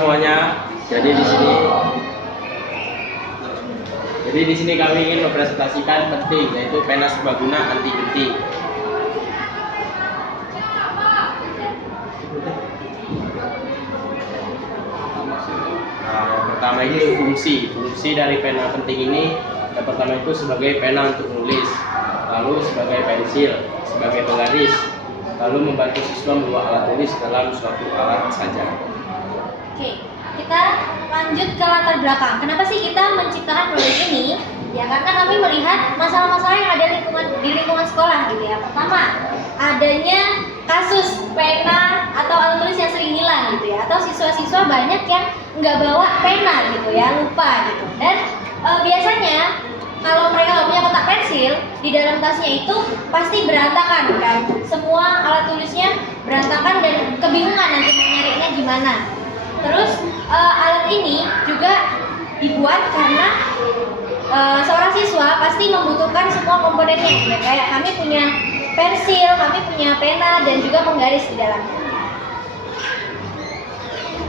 semuanya. Jadi di sini kami ingin mempresentasikan penting, yaitu pena serbaguna anti gunting. Nah, yang pertama ini fungsi dari pena penting ini. Yang pertama itu sebagai pena untuk menulis, lalu sebagai pensil, sebagai penggaris, lalu membantu siswa membawa alat tulis dalam suatu alat saja. Oke, kita lanjut ke latar belakang. Kenapa sih kita menciptakan produk ini? Ya karena kami melihat masalah-masalah yang ada di lingkungan sekolah gitu ya. Pertama, adanya kasus pena atau alat tulis yang sering hilang gitu ya, atau siswa-siswa banyak yang nggak bawa pena gitu ya, lupa gitu. Dan biasanya kalau mereka nggak punya kotak pensil, di dalam tasnya itu pasti berantakan kan. Semua alat tulisnya berantakan dan kebingungan nanti mau nyarinya gimana. Terus alat ini juga dibuat karena seorang siswa pasti membutuhkan semua komponennya ya. Kayak kami punya pensil, kami punya pena dan juga penggaris di dalamnya.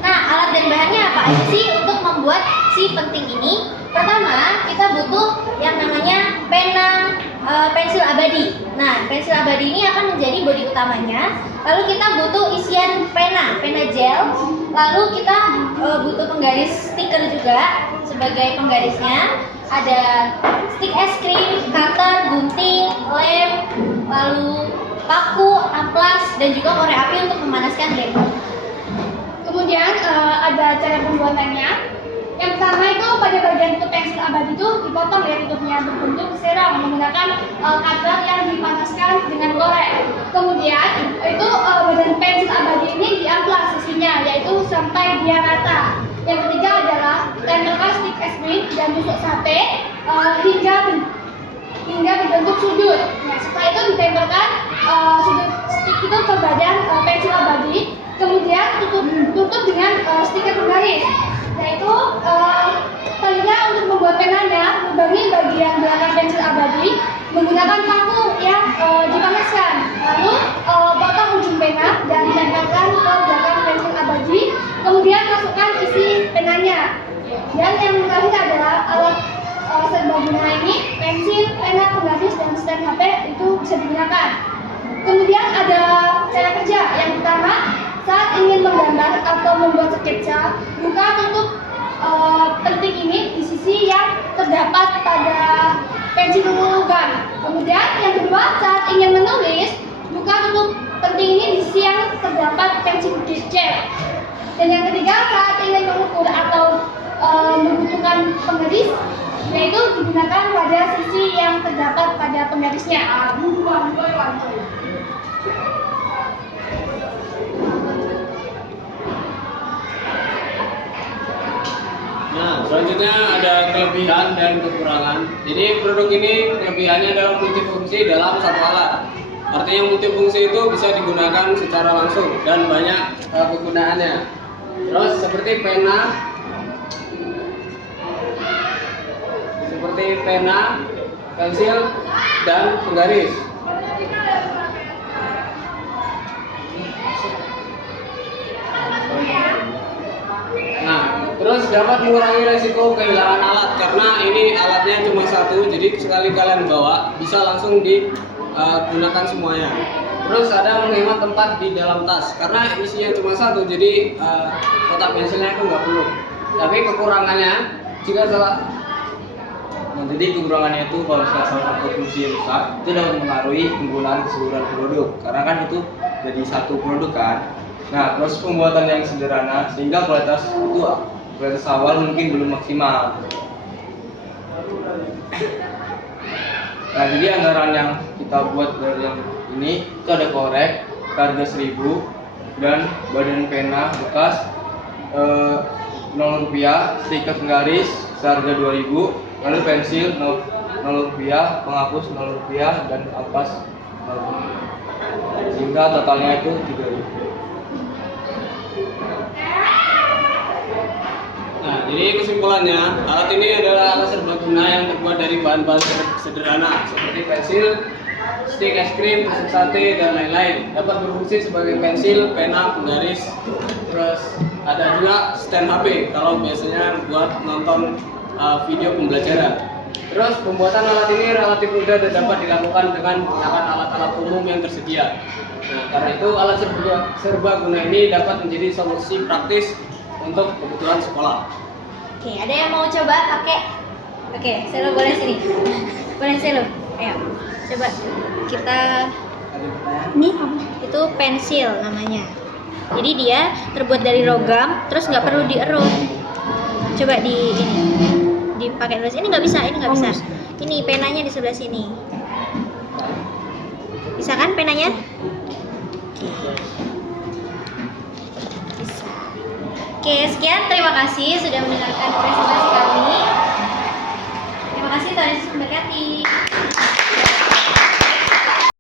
Nah, alat dan bahannya apa aja sih untuk membuat si penting ini? Pertama, kita butuh yang namanya pena pensil abadi. Nah, pensil abadi ini akan menjadi bodi utamanya. Lalu kita butuh isian pena gel. Lalu kita butuh penggaris stiker juga sebagai penggarisnya. Ada stick es krim, cutter, gunting, lem, lalu paku, amplas, dan juga korek api untuk memanaskan lem. Kemudian ada cara pembuatannya. Yang pertama itu pada bagian tutup pensil abadi itu dipotong ya, tutupnya berbentuk serong menggunakan cutter yang dipanaskan dengan korek. Kemudian itu badan pensil abadi ini diamplas sisinya, yaitu sampai dia rata. Yang ketiga adalah tempelkan stick es krim dan tusuk sate hingga berbentuk sudut. Nah, setelah itu ditempelkan sudut stick itu ke badan pensil abadi. Kemudian tutup dengan stiker penggaris, yaitu talinya untuk membuat penanya lubangi bagian belakang pensil abadi menggunakan paku yang dipanaskan. Lalu potong ujung pena dan tempelkan ke belakang pensil abadi. Kemudian masukkan isi penanya. Dan yang terakhir adalah alat serbaguna ini, pensil, pena, penggaris, dan stand HP itu bisa digunakan. Kemudian ada cara kerja. Yang pertama, saat ingin menggambar atau membuat sketsa, buka tutup penting ini di sisi yang terdapat pada pensil logam. Kemudian yang kedua, saat ingin menulis, buka tutup penting ini di sisi yang terdapat pensil jet. Dan yang ketiga, saat ingin mengukur atau membutuhkan penggaris, yaitu digunakan pada sisi yang terdapat pada penggarisnya. Nah, selanjutnya ada kelebihan dan kekurangan. Jadi produk ini kelebihannya adalah multifungsi dalam satu alat. Artinya multifungsi itu bisa digunakan secara langsung dan banyak kegunaannya. Terus seperti pena, pensil, dan penggaris. Nah, terus dapat mengurangi resiko kehilangan alat karena ini alatnya cuma satu, jadi sekali kalian bawa bisa langsung digunakan semuanya. Terus ada menghemat tempat di dalam tas karena isinya cuma satu, jadi kotak pensilnya itu nggak perlu. Tapi kekurangannya jika salah. Nah, jadi kekurangannya itu kalau salah satu fungsi rusak itu dapat mengaruhi penggunaan keseluruhan produk karena kan itu jadi satu produk kan. Nah, proses pembuatan yang sederhana sehingga kualitas awal mungkin belum maksimal. Nah, jadi anggaran yang kita buat dari yang ini itu ada korek harga 1.000 dan badan pena bekas Rp0, stiker penggaris seharga 2.000, lalu pensil Rp0, penghapus Rp0 dan ampas Rp0. Sehingga totalnya itu 3.000. Nah, jadi kesimpulannya, alat ini adalah alat serbaguna yang terbuat dari bahan-bahan sederhana seperti pensil, stick es krim, tusuk sate, dan lain-lain. Dapat berfungsi sebagai pensil, pena, penggaris, terus ada juga stand HP kalau biasanya buat nonton video pembelajaran. Terus pembuatan alat ini relatif mudah dan dapat dilakukan dengan menggunakan alat-alat umum yang tersedia. Nah, karena itu alat serbaguna ini dapat menjadi solusi praktis untuk kebutuhan sekolah. Oke, ada yang mau coba pakai? Oke, Selo boleh sini. Boleh Selo. Ayo, coba kita. Ini itu pensil namanya. Jadi dia terbuat dari logam, terus nggak perlu dieruk. Coba di ini, dipakai terus. Ini nggak bisa, ini nggak bisa. Ini penanya di sebelah sini. Bisa kan penanya? Bisa. Oke, sekian. Terima kasih sudah mendengarkan presentasi kami. Terima kasih Tuhan Yesus memberkati.